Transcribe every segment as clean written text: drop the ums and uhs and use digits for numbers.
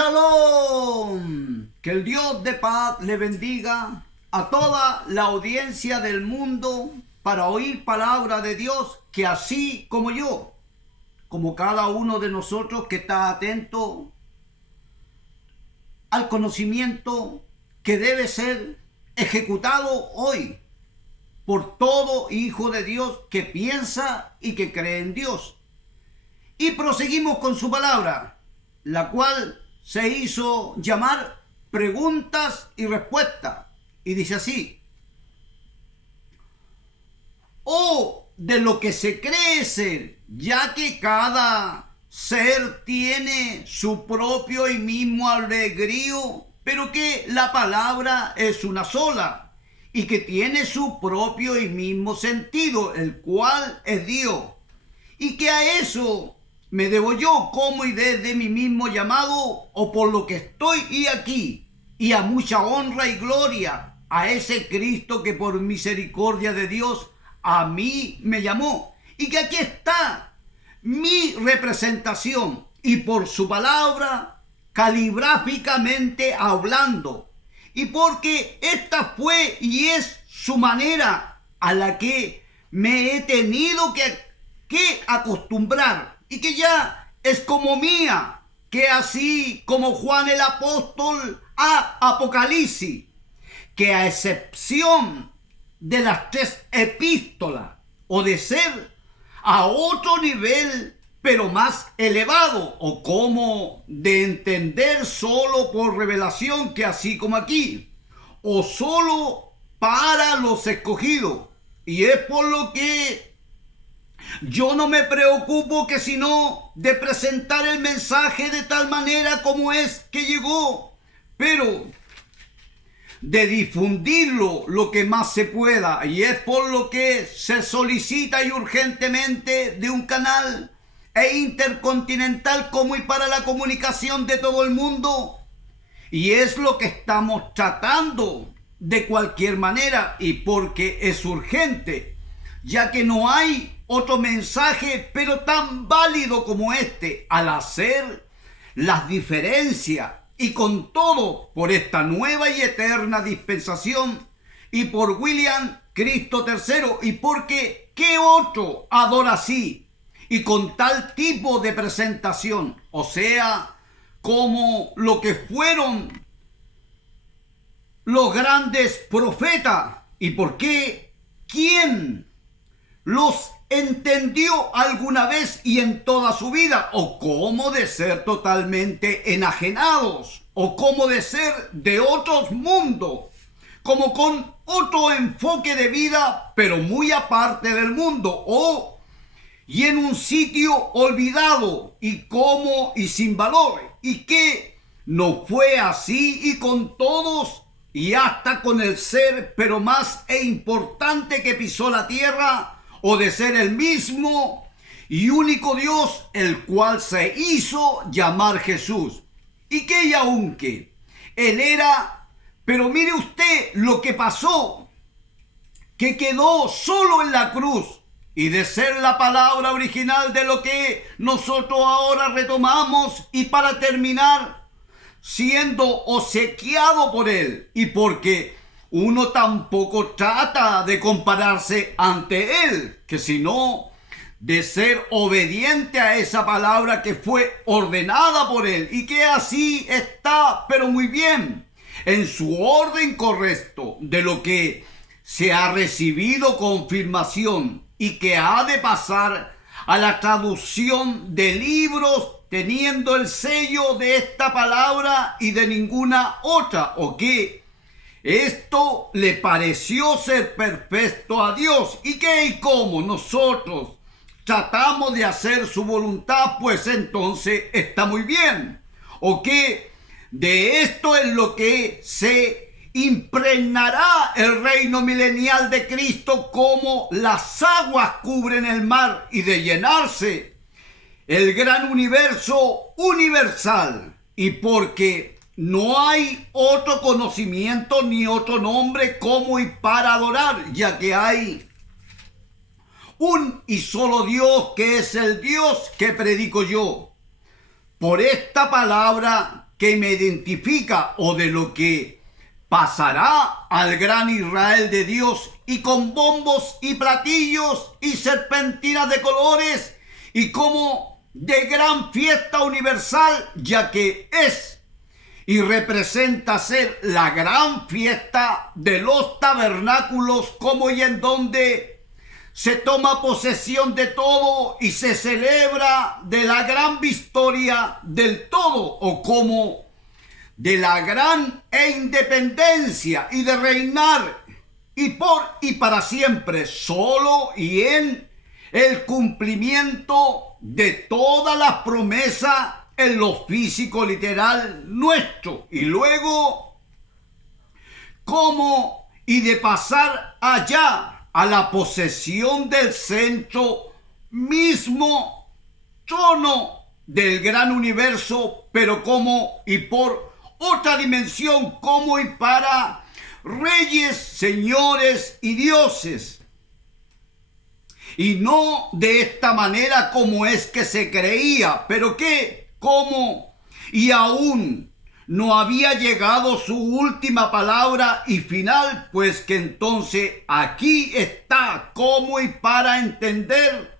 Shalom. Que el Dios de paz le bendiga a toda la audiencia del mundo para oír palabra de Dios, que así como yo, como cada uno de nosotros que está atento al conocimiento que debe ser ejecutado hoy por todo hijo de Dios que piensa y que cree en Dios. Y proseguimos con su palabra, la cual se hizo llamar preguntas y respuestas. Y dice así: o de lo que se cree ser, ya que cada ser tiene su propio y mismo albedrío, pero que la palabra es una sola, y que tiene su propio y mismo sentido, el cual es Dios, y que a eso me debo yo como y desde mi mismo llamado, o por lo que estoy y aquí, y a mucha honra y gloria a ese Cristo que por misericordia de Dios a mí me llamó, y que aquí está mi representación, y por su palabra caligráficamente hablando, y porque esta fue y es su manera a la que me he tenido que acostumbrar, y que ya es como mía, que así como Juan el apóstol a Apocalipsis, que a excepción de las 3 epístolas, o de ser a otro nivel pero más elevado, o como de entender solo por revelación, que así como aquí, o solo para los escogidos. Y es por lo que yo no me preocupo que sino de presentar el mensaje de tal manera como es que llegó, pero de difundirlo lo que más se pueda. Y es por lo que se solicita y urgentemente de un canal intercontinental como y para la comunicación de todo el mundo. Y es lo que estamos tratando de cualquier manera, y porque es urgente, ya que no hay otro mensaje pero tan válido como este, al hacer las diferencias, y con todo por esta nueva y eterna dispensación, y por William Cristo III, y porque ¿qué otro adora así y con tal tipo de presentación? O sea, como lo que fueron los grandes profetas. ¿Y por qué? ¿Quién los entendió alguna vez y en toda su vida? ¿O cómo de ser totalmente enajenados? ¿O cómo de ser de otros mundos? Como con otro enfoque de vida, pero muy aparte del mundo, y en un sitio olvidado, y como y sin valor, y que no fue así, y con todos, y hasta con el ser pero más e importante que pisó la tierra, o de ser el mismo y único Dios, el cual se hizo llamar Jesús, y que y aunque él era, pero mire usted lo que pasó, que quedó solo en la cruz, y de ser la palabra original de lo que nosotros ahora retomamos, y para terminar, siendo obsequiado por él, y porque uno tampoco trata de compararse ante él, que sino de ser obediente a esa palabra que fue ordenada por él, y que así está, pero muy bien, en su orden correcto de lo que se ha recibido confirmación, y que ha de pasar a la traducción de libros teniendo el sello de esta palabra y de ninguna otra, o que esto le pareció ser perfecto a Dios, y que y como nosotros tratamos de hacer su voluntad, pues entonces está muy bien, o que de esto es lo que se impregnará el reino milenial de Cristo, como las aguas cubren el mar, y de llenarse el gran universo universal, y porque no hay otro conocimiento ni otro nombre como y para adorar, ya que hay un y solo Dios, que es el Dios que predico yo. Por esta palabra que me identifica o de lo que pasará al gran Israel de Dios, y con bombos y platillos y serpentinas de colores y como de gran fiesta universal, ya que es y representa ser la gran fiesta de los tabernáculos, como y en donde se toma posesión de todo y se celebra de la gran victoria del todo, o como de la gran independencia y de reinar y por y para siempre, solo y en el cumplimiento de todas las promesas en lo físico literal nuestro, y luego como y de pasar allá a la posesión del centro mismo trono del gran universo, pero como y por otra dimensión, como y para reyes, señores y dioses, y no de esta manera como es que se creía, pero que como y aún no había llegado su última palabra y final, pues que entonces aquí está como y para entender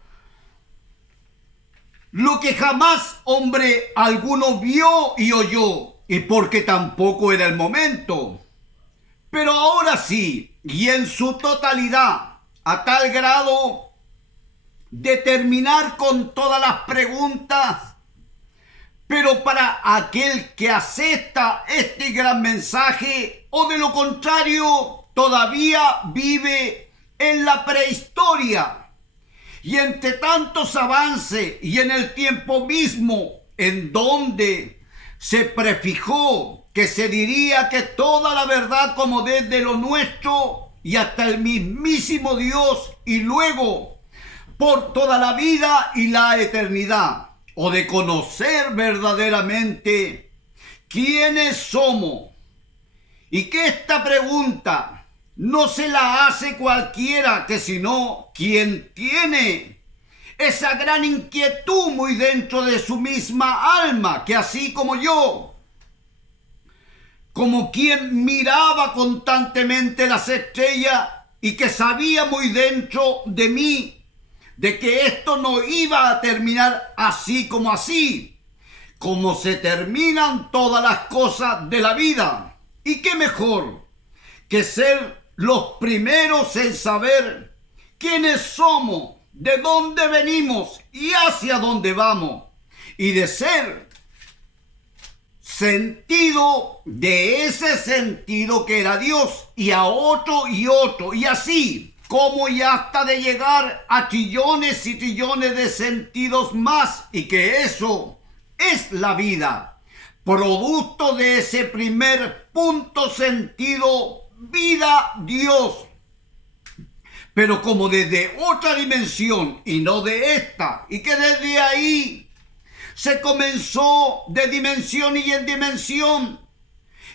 lo que jamás hombre alguno vio y oyó, y porque tampoco era el momento. Pero ahora sí, y en su totalidad, a tal grado de terminar con todas las preguntas, pero para aquel que acepta este gran mensaje, o de lo contrario, todavía vive en la prehistoria, y entre tantos avances y en el tiempo mismo en donde se prefijó que se diría que toda la verdad como desde lo nuestro y hasta el mismísimo Dios, y luego por toda la vida y la eternidad, o de conocer verdaderamente quiénes somos, y que esta pregunta no se la hace cualquiera, que sino quien tiene esa gran inquietud muy dentro de su misma alma, que así como yo, como quien miraba constantemente las estrellas y que sabía muy dentro de mí de que esto no iba a terminar así, como se terminan todas las cosas de la vida. Y qué mejor que ser los primeros en saber quiénes somos, de dónde venimos y hacia dónde vamos, y de ser sentido de ese sentido que era Dios, y a otro y otro, y así como y hasta de llegar a trillones y trillones de sentidos más, y que eso es la vida, producto de ese primer punto sentido, vida, Dios, pero como desde otra dimensión y no de esta, y que desde ahí se comenzó de dimensión y en dimensión,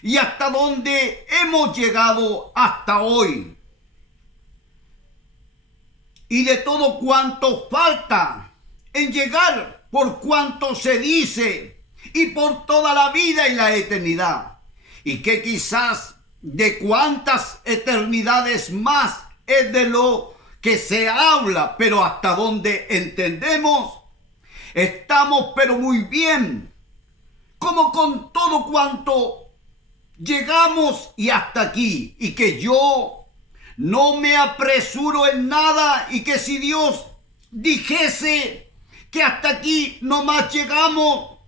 y hasta donde hemos llegado hasta hoy. Y de todo cuanto falta en llegar, por cuanto se dice, y por toda la vida y la eternidad. Y que quizás de cuántas eternidades más es de lo que se habla, pero hasta donde entendemos, estamos pero muy bien, como con todo cuanto llegamos y hasta aquí, y que yo no me apresuro en nada, y que si Dios dijese que hasta aquí nomás llegamos,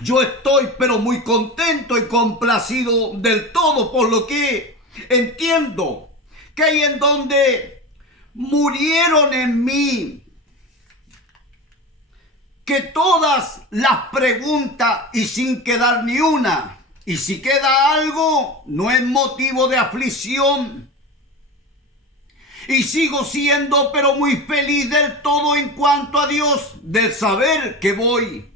yo estoy pero muy contento y complacido del todo, por lo que entiendo que ahí en donde murieron en mí, que todas las preguntas y sin quedar ni una, y si queda algo no es motivo de aflicción, y sigo siendo pero muy feliz del todo en cuanto a Dios, del saber que voy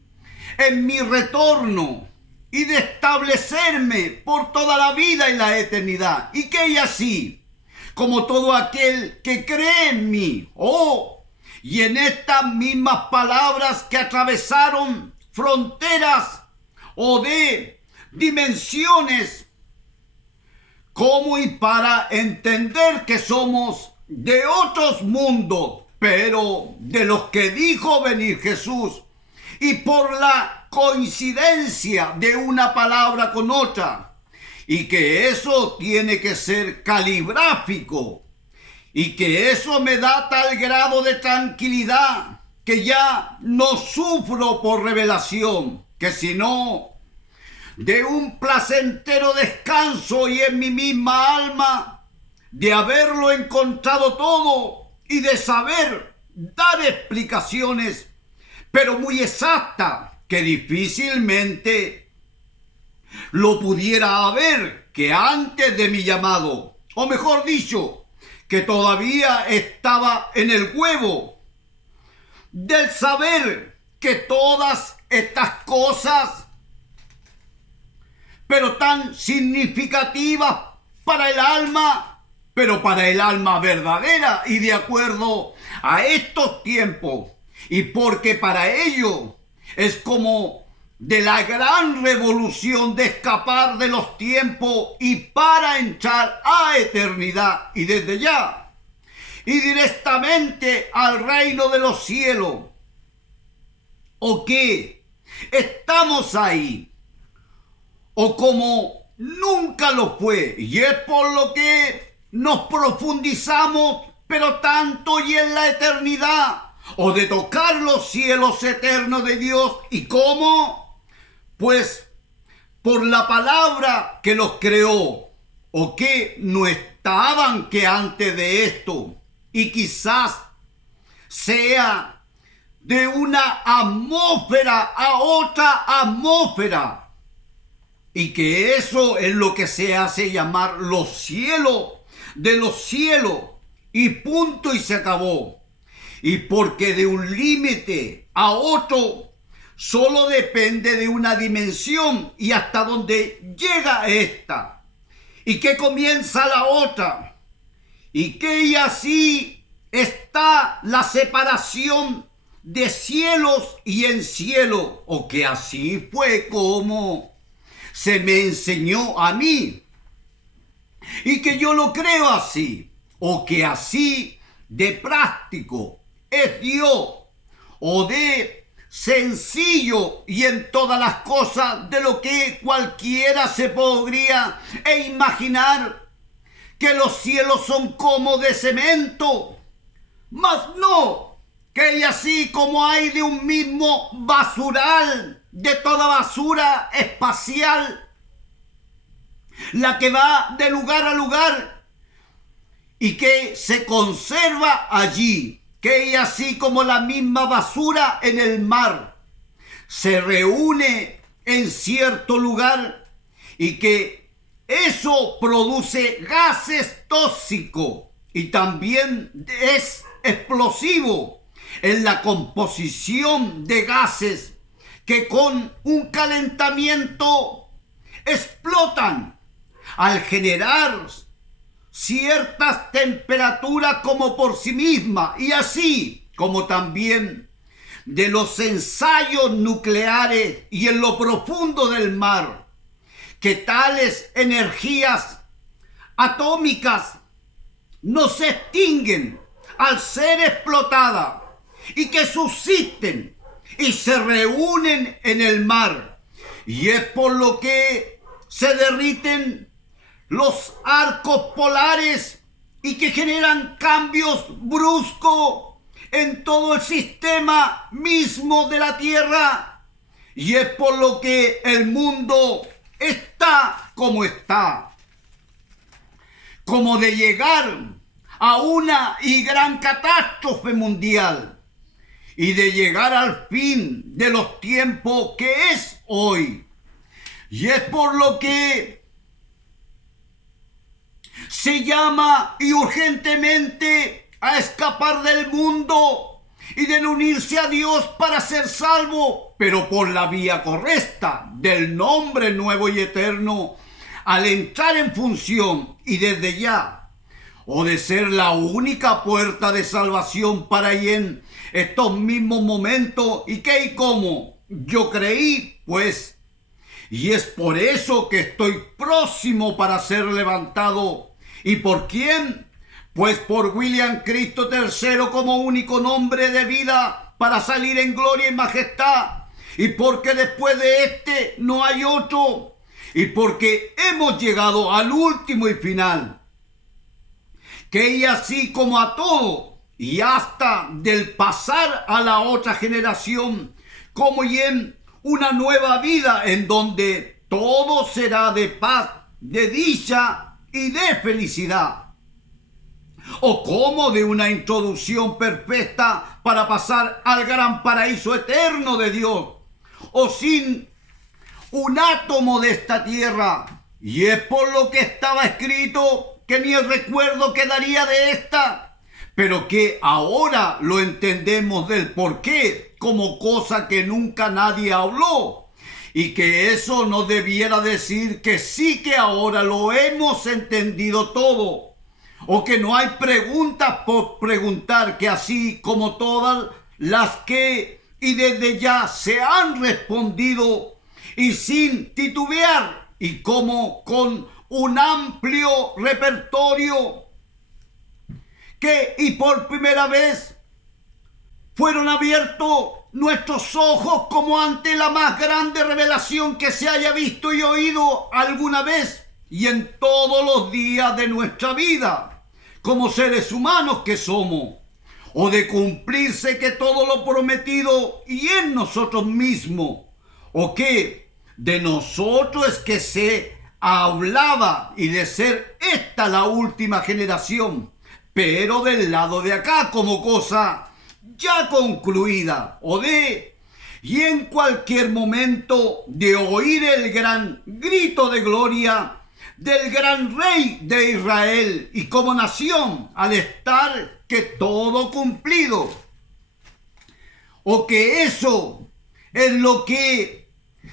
en mi retorno y de establecerme por toda la vida y la eternidad, y que ella así como todo aquel que cree en mí, y en estas mismas palabras que atravesaron fronteras, o de dimensiones, como y para entender que somos de otros mundos, pero de los que dijo venir Jesús, y por la coincidencia de una palabra con otra, y que eso tiene que ser calibráfico, y que eso me da tal grado de tranquilidad que ya no sufro por revelación, que sino de un placentero descanso y en mi misma alma, de haberlo encontrado todo y de saber dar explicaciones, pero muy exactas, que difícilmente lo pudiera haber que antes de mi llamado, o mejor dicho, que todavía estaba en el huevo del saber que todas estas cosas, pero tan significativas para el alma, pero para el alma verdadera y de acuerdo a estos tiempos, y porque para ello es como de la gran revolución de escapar de los tiempos y para entrar a eternidad y desde ya y directamente al reino de los cielos. ¿O qué? Estamos ahí, o como nunca lo fue, y es por lo que nos profundizamos, pero tanto y en la eternidad, o de tocar los cielos eternos de Dios. ¿Y cómo? Pues por la palabra que los creó, o que no estaban que antes de esto, y quizás sea de una atmósfera a otra atmósfera, y que eso es lo que se hace llamar los cielos de los cielos, y punto y se acabó. Y porque de un límite a otro solo depende de una dimensión y hasta donde llega esta, y que comienza la otra, y que así está la separación de cielos y en cielo, o que así fue como se me enseñó a mí, y que yo lo creo así, o que así de práctico es Dios, o de sencillo y en todas las cosas de lo que cualquiera se podría imaginar, que los cielos son como de cemento, mas no, que así como hay de un mismo basural, de toda basura espacial, la que va de lugar a lugar y que se conserva allí, que así como la misma basura en el mar se reúne en cierto lugar y que eso produce gases tóxicos y también es explosivo en la composición de gases que con un calentamiento explotan al generar ciertas temperaturas como por sí misma, y así como también de los ensayos nucleares y en lo profundo del mar, que tales energías atómicas no se extinguen al ser explotadas y que subsisten y se reúnen en el mar, y es por lo que se derriten los arcos polares y que generan cambios bruscos en todo el sistema mismo de la Tierra, y es por lo que el mundo está como está, como de llegar a una y gran catástrofe mundial y de llegar al fin de los tiempos que es hoy, y es por lo que se llama y urgentemente a escapar del mundo y de unirse a Dios para ser salvo, pero por la vía correcta del nombre nuevo y eterno, al entrar en función y desde ya, o de ser la única puerta de salvación para y en estos mismos momentos, y qué y cómo yo creí, pues, Y es por eso que estoy próximo para ser levantado. ¿Y por quién? Pues por William Cristo III como único nombre de vida para salir en gloria y majestad. Y porque después de este no hay otro. Y porque hemos llegado al último y final. Que y así como a todo, y hasta del pasar a la otra generación, como y en una nueva vida en donde todo será de paz, de dicha y de felicidad. O como de una introducción perfecta para pasar al gran paraíso eterno de Dios, o sin un átomo de esta tierra. Y es por lo que estaba escrito que ni el recuerdo quedaría de esta, pero que ahora lo entendemos del porqué como cosa que nunca nadie habló, y que eso no debiera decir que sí que ahora lo hemos entendido todo, o que no hay preguntas por preguntar, que así como todas las que y desde ya se han respondido y sin titubear, y como con un amplio repertorio que y por primera vez fueron abiertos nuestros ojos como ante la más grande revelación que se haya visto y oído alguna vez y en todos los días de nuestra vida, como seres humanos que somos, o de cumplirse que todo lo prometido y en nosotros mismos, o que de nosotros es que se hablaba y de ser esta la última generación, pero del lado de acá como cosa ya concluida, o de y en cualquier momento de oír el gran grito de gloria del gran rey de Israel y como nación al estar que todo cumplido, o que eso es lo que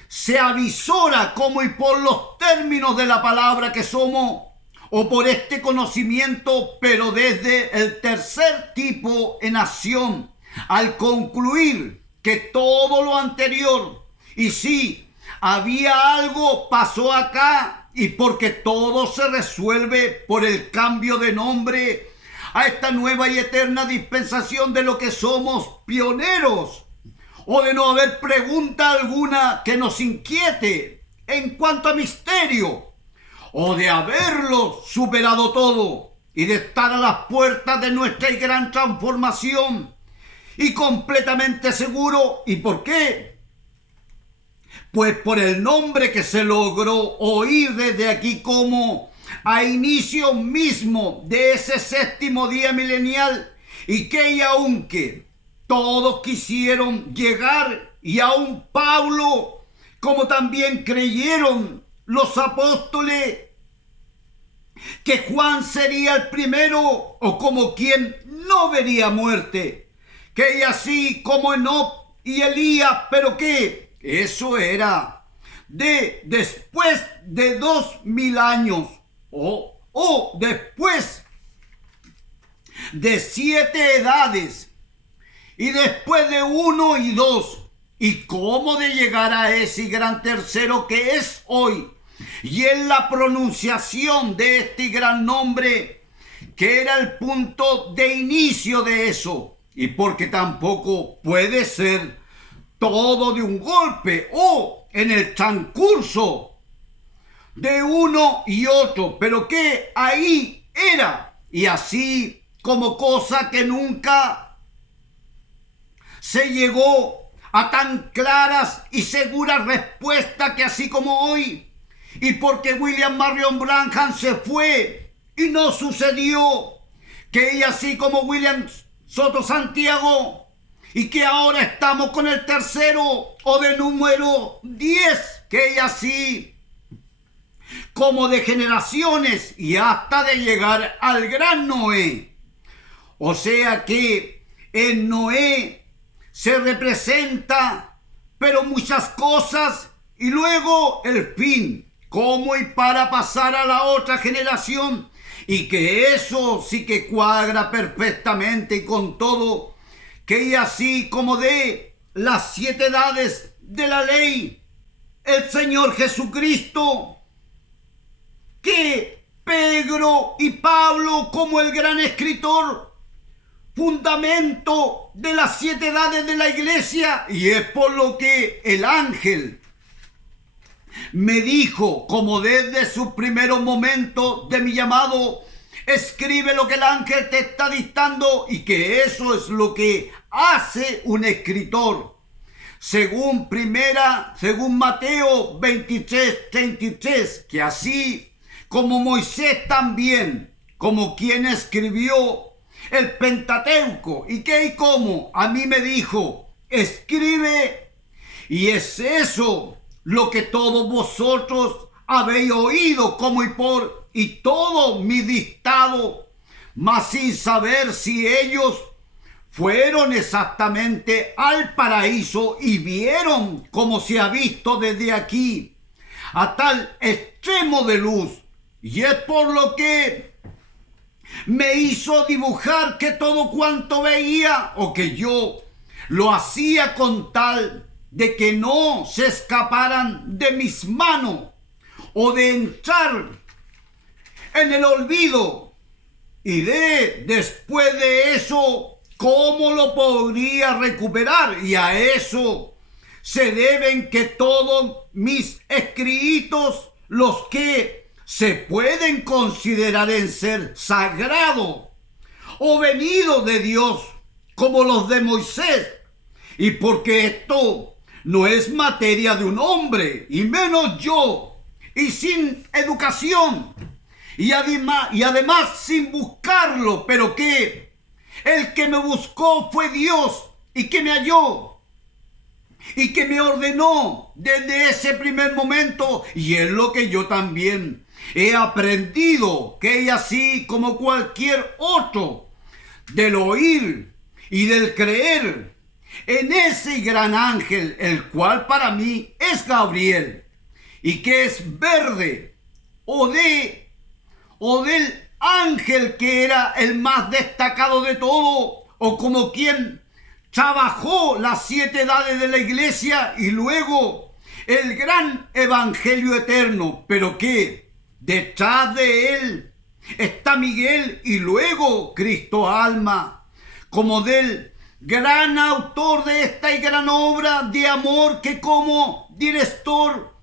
se avisora como y por los términos de la palabra que somos, o por este conocimiento, pero desde el tercer tipo en acción, al concluir que todo lo anterior, y si había algo, pasó acá, y porque todo se resuelve por el cambio de nombre a esta nueva y eterna dispensación de lo que somos pioneros, o de no haber pregunta alguna que nos inquiete en cuanto a misterio, o de haberlo superado todo y de estar a las puertas de nuestra gran transformación y completamente seguro. ¿Y por qué? Pues por el nombre que se logró oír desde aquí como a inicio mismo de ese séptimo día milenial, y que y aunque todos quisieron llegar, y aun Pablo, como también creyeron los apóstoles, que Juan sería el primero, o como quien no vería muerte, que y así como Enoc y Elías, pero que eso era de después de 2000 años, o después de 7 edades, y después de 1 y 2, y cómo de llegar a ese gran tercero que es hoy, y en la pronunciación de este gran nombre, que era el punto de inicio de eso, y porque tampoco puede ser todo de un golpe o en el transcurso de uno y otro, pero que ahí era, y así como cosa que nunca se llegó a tan claras y seguras respuestas que así como hoy, y porque William Marion Branham se fue y no sucedió, que y así como William Soto Santiago, y que ahora estamos con el tercero o de número 10, que y así como de generaciones y hasta de llegar al gran Noé. O sea que en Noé se representa pero muchas cosas, y luego el fin, como y para pasar a la otra generación, y que eso sí que cuadra perfectamente y con todo, que y así como de las 7 edades de la ley, el Señor Jesucristo, que Pedro y Pablo, como el gran escritor, fundamento de las 7 edades de la iglesia, y es por lo que el ángel me dijo, como desde sus primeros momentos de mi llamado, escribe lo que el ángel te está dictando, y que eso es lo que hace un escritor. Según Mateo 23:33, que así como Moisés también, como quien escribió el Pentateuco, y como a mí me dijo, escribe, y es eso lo que todos vosotros habéis oído como y todo mi dictado, mas sin saber si ellos fueron exactamente al paraíso y vieron como se ha visto desde aquí a tal extremo de luz. Y es por lo que me hizo dibujar que todo cuanto veía, o que yo lo hacía con tal de que no se escaparan de mis manos, o de entrar en el olvido, y después de eso, ¿cómo lo podría recuperar? Y a eso se deben que todos mis escritos, los que se pueden considerar en ser sagrados o venidos de Dios, como los de Moisés, y porque esto no es materia de un hombre, y menos yo, y sin educación, y además sin buscarlo, pero que el que me buscó fue Dios, y que me halló, y que me ordenó desde ese primer momento, y es lo que yo también he aprendido, que así como cualquier otro, del oír y del creer en ese gran ángel, el cual para mí es Gabriel, y que es verde, o del ángel que era el más destacado de todo, o como quien trabajó las 7 edades de la iglesia y luego el gran evangelio eterno, pero que detrás de él está Miguel y luego Cristo alma, como del gran autor de esta gran obra de amor, que como director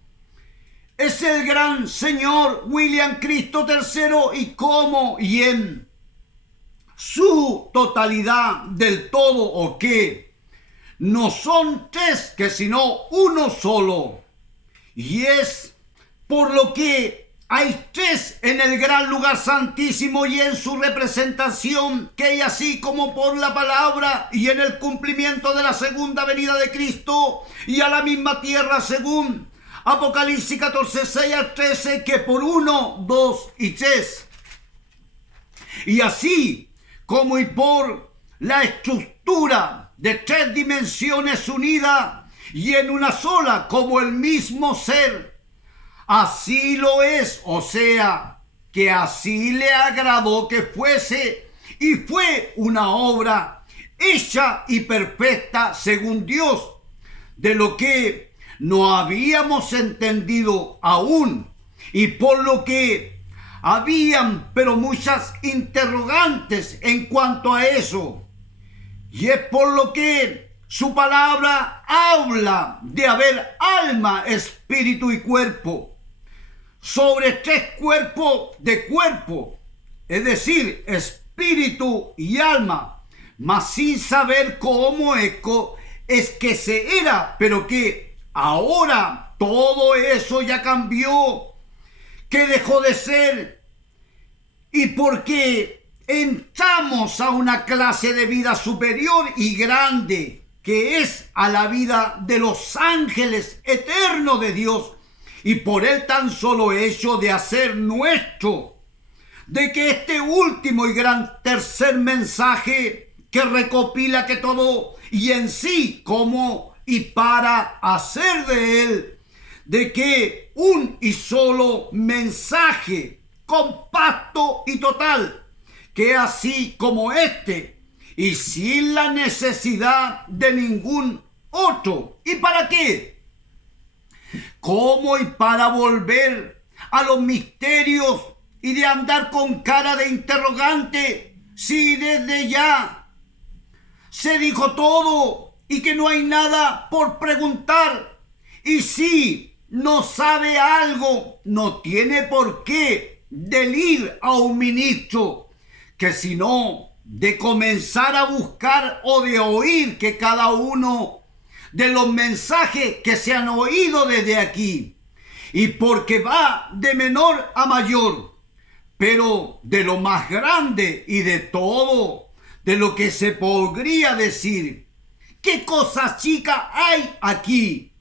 es el gran señor William Cristo III, y en su totalidad del todo, o que no son 3, que sino uno solo, y es por lo que hay 3 en el gran lugar santísimo y en su representación, que así como por la palabra y en el cumplimiento de la segunda venida de Cristo y a la misma tierra, según Apocalipsis 14:6-13, que por 1, 2 y 3. Y así como y por la estructura de 3 dimensiones unidas y en una sola, como el mismo ser, así lo es, o sea, que así le agradó que fuese, y fue una obra hecha y perfecta según Dios, de lo que no habíamos entendido aún, y por lo que habían pero muchas interrogantes en cuanto a eso, y es por lo que su palabra habla de haber alma, espíritu y cuerpo, sobre 3 cuerpos de cuerpo, es decir, espíritu y alma, mas sin saber cómo es que se era, pero que ahora todo eso ya cambió, que dejó de ser, y porque entramos a una clase de vida superior y grande, que es a la vida de los ángeles eternos de Dios, y por el tan solo hecho de hacer nuestro, de que este último y gran tercer mensaje que recopila que todo y en sí como y para hacer de él, de que un y solo mensaje compacto y total, que así como este, y sin la necesidad de ningún otro. ¿Y para qué? ¿Cómo y para volver a los misterios y de andar con cara de interrogante si desde ya se dijo todo y que no hay nada por preguntar? Y si no sabe algo, no tiene por qué del ir a un ministro, que sino de comenzar a buscar o de oír que cada uno de los mensajes que se han oído desde aquí, y porque va de menor a mayor, pero de lo más grande y de todo, de lo que se podría decir, ¿qué cosa chica hay aquí?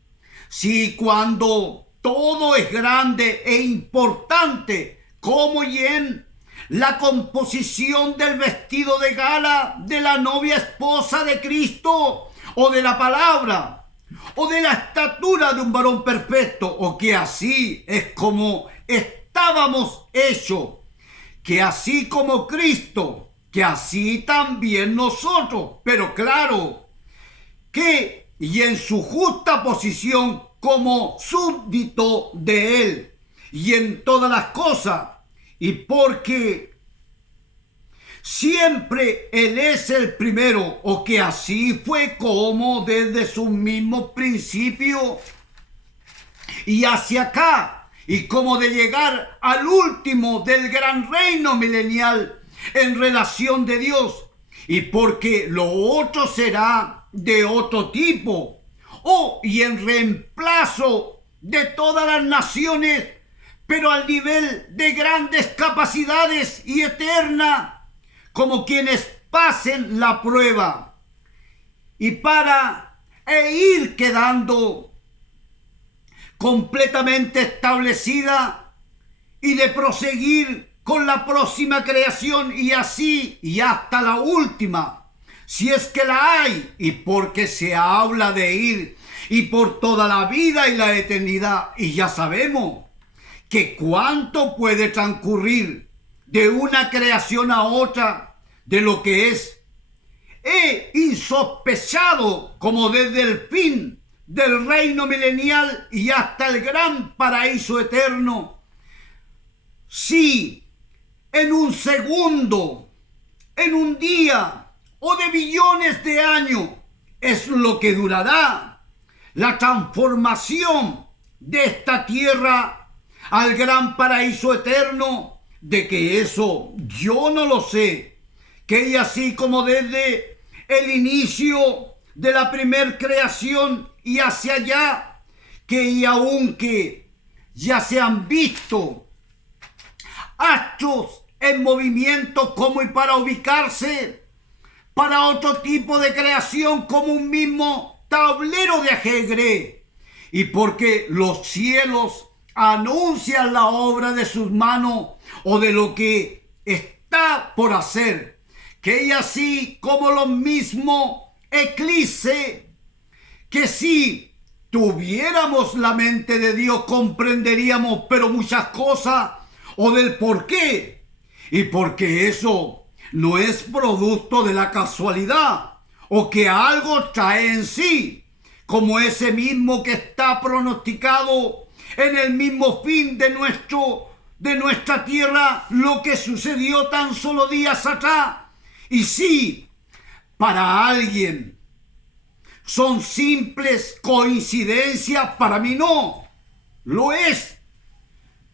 Si cuando todo es grande e importante, como y en la composición del vestido de gala de la novia esposa de Cristo, o de la palabra, o de la estatura de un varón perfecto, o que así es como estábamos hechos, que así como Cristo, que así también nosotros, pero claro, que y en su justa posición como súbdito de Él, y en todas las cosas, y porque siempre Él es el primero, o que así fue como desde sus mismos principios y hacia acá, y como de llegar al último del gran reino milenial en relación de Dios, y porque lo otro será de otro tipo, y en reemplazo de todas las naciones, pero al nivel de grandes capacidades y eterna, como quienes pasen la prueba, y para ir quedando completamente establecida y de proseguir con la próxima creación y así y hasta la última, si es que la hay, y porque se habla de ir y por toda la vida y la eternidad, y ya sabemos que cuánto puede transcurrir de una creación a otra, de lo que es insospechado, como desde el fin del reino milenial y hasta el gran paraíso eterno. Si en un segundo, en un día o de billones de años es lo que durará la transformación de esta tierra al gran paraíso eterno, de que eso yo no lo sé, que y así como desde el inicio de la primer creación y hacia allá, que y aunque ya se han visto astros en movimiento como y para ubicarse para otro tipo de creación como un mismo tablero de ajedrez, y porque los cielos anuncian la obra de sus manos o de lo que está por hacer, que y así como lo mismo eclipse, que si tuviéramos la mente de Dios comprenderíamos pero muchas cosas o del por qué, y porque eso no es producto de la casualidad o que algo trae en sí, como ese mismo que está pronosticado en el mismo fin de nuestra tierra, lo que sucedió tan solo días atrás. Y sí, para alguien son simples coincidencias, para mí no lo es,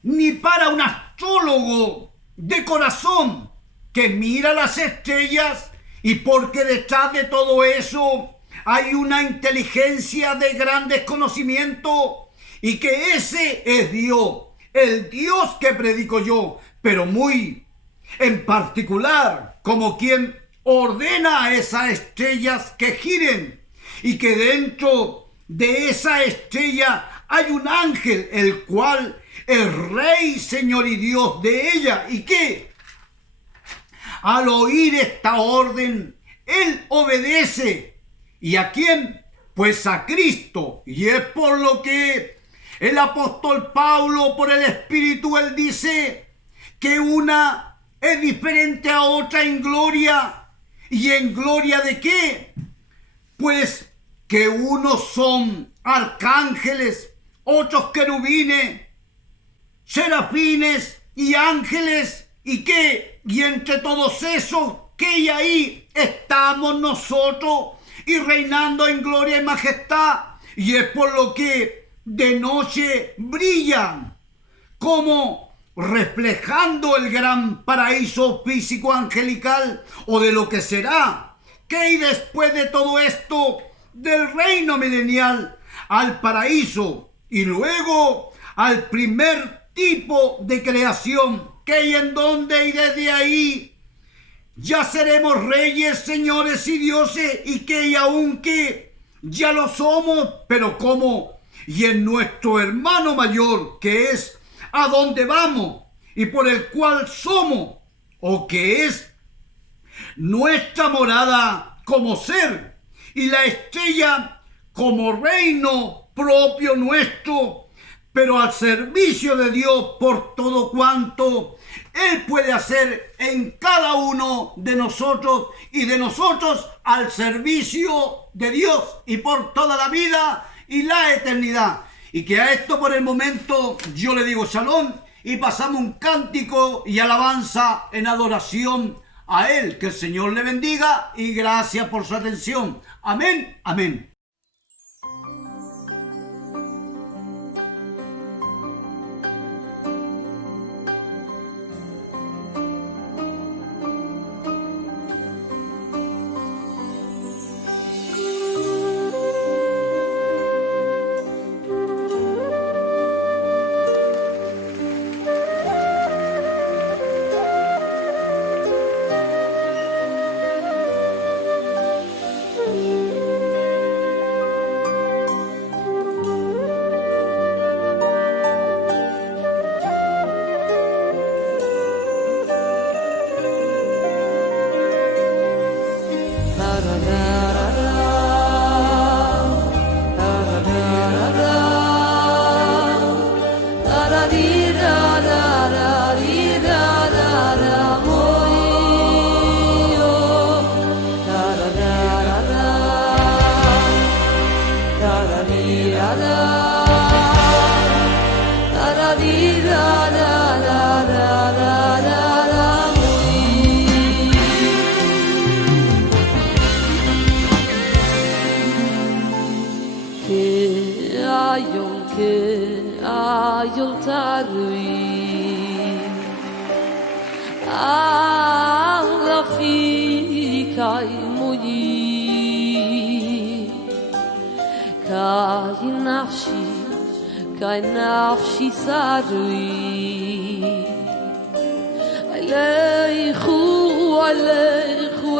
ni para un astrólogo de corazón que mira las estrellas, y porque detrás de todo eso hay una inteligencia de grandes conocimientos, y que ese es Dios, el Dios que predico yo, pero muy en particular como quien ordena a esas estrellas que giren, y que dentro de esa estrella hay un ángel, el cual es Rey, Señor y Dios de ella, y que al oír esta orden, Él obedece. ¿Y a quién? Pues a Cristo. Y es por lo que el apóstol Pablo, por el Espíritu, él dice que una es diferente a otra en gloria. ¿Y en gloria de qué? Pues que unos son arcángeles, otros querubines, serafines y ángeles, y entre todos esos, y ahí estamos nosotros, y reinando en gloria y majestad, y es por lo que de noche brillan, como reflejando el gran paraíso físico angelical, o de lo que será, que después de todo esto, del reino milenial, al paraíso, y luego al primer tipo de creación, que hay en donde y desde ahí ya seremos reyes, señores y dioses, y que aunque ya lo somos, pero como, y en nuestro hermano mayor, que es a donde vamos y por el cual somos, o que es nuestra morada como ser, y la estrella como reino propio nuestro, pero al servicio de Dios por todo cuanto Él puede hacer en cada uno de nosotros, y de nosotros al servicio de Dios y por toda la vida y la eternidad. Y que a esto por el momento yo le digo shalom, y pasamos un cántico y alabanza en adoración a Él. Que el Señor le bendiga y gracias por su atención. Amén, amén. Kai nafshi sarui Alechu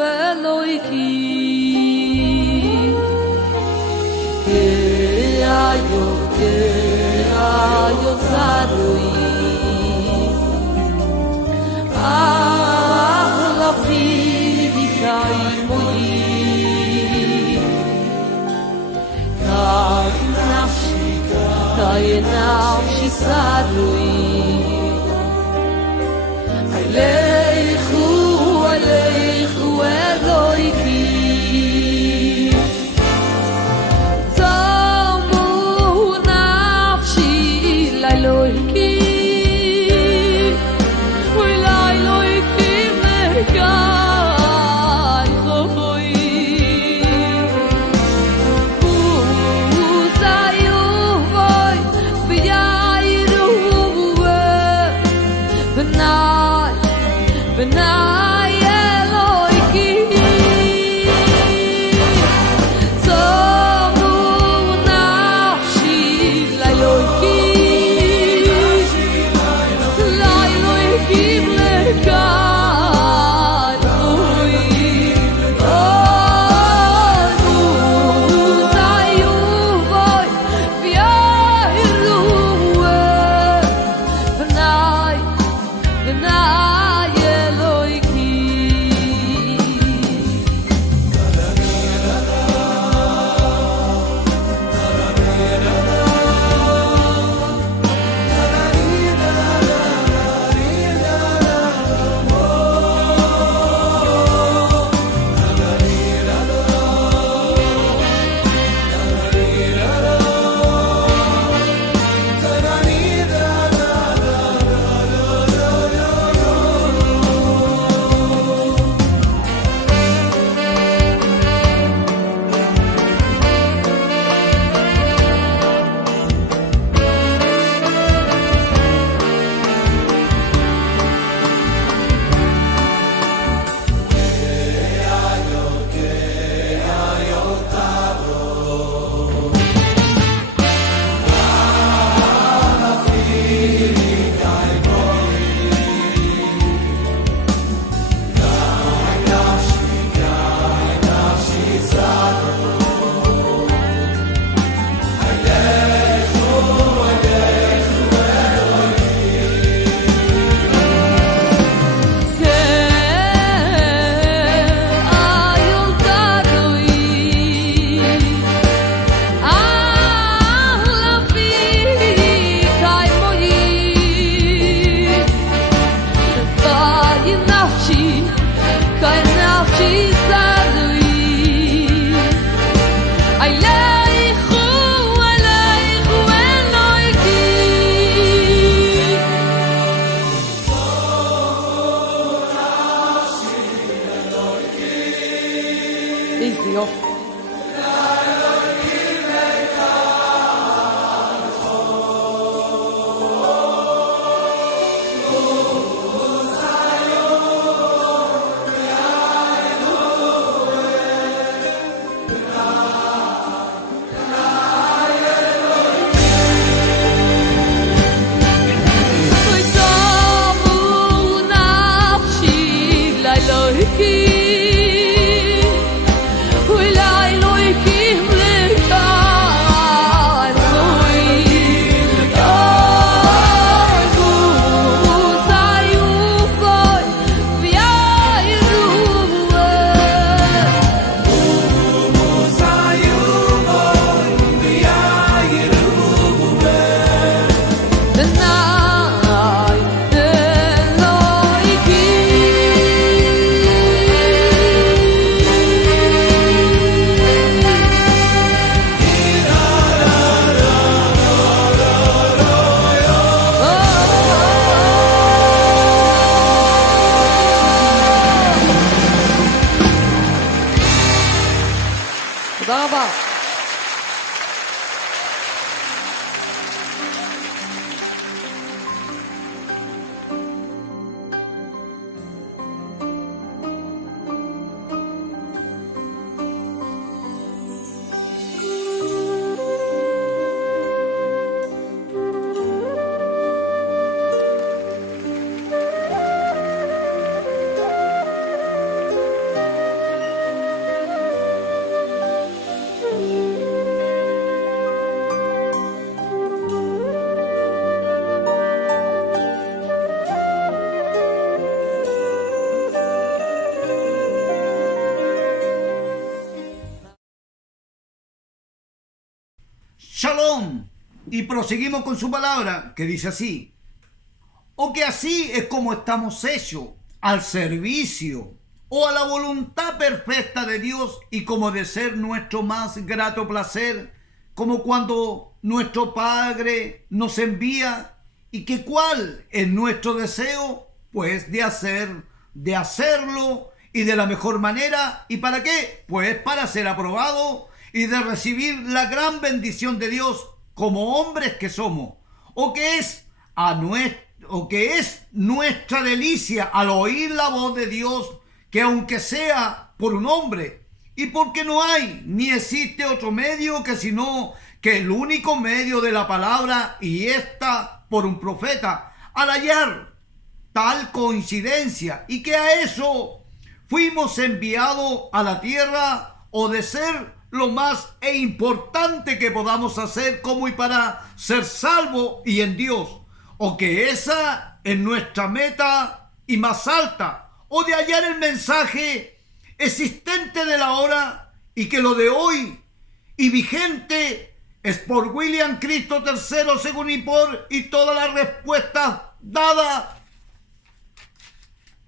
Eloiki Ke ayo sarui Lafi kai moi Kai nafshi sarui Alechu Eloiki Tamu nafshi Eloiki Eloiki mekai choi Usayu boy Biyairu razón. Y proseguimos con su palabra, que dice así: o que así es como estamos hechos, al servicio o a la voluntad perfecta de Dios, y como de ser nuestro más grato placer, como cuando nuestro Padre nos envía, y que cuál es nuestro deseo, pues de hacerlo y de la mejor manera. ¿Y para qué? Pues para ser aprobado y de recibir la gran bendición de Dios como hombres que somos, o que es nuestra delicia al oír la voz de Dios, que aunque sea por un hombre, y porque no hay ni existe otro medio que sino que el único medio de la palabra, y esta por un profeta, al hallar tal coincidencia, y que a eso fuimos enviados a la tierra, o de ser lo más importante que podamos hacer como y para ser salvo y en Dios, o que esa es nuestra meta y más alta, o de hallar el mensaje existente de la hora, y que lo de hoy y vigente es por William Cristo III según y todas las respuestas dadas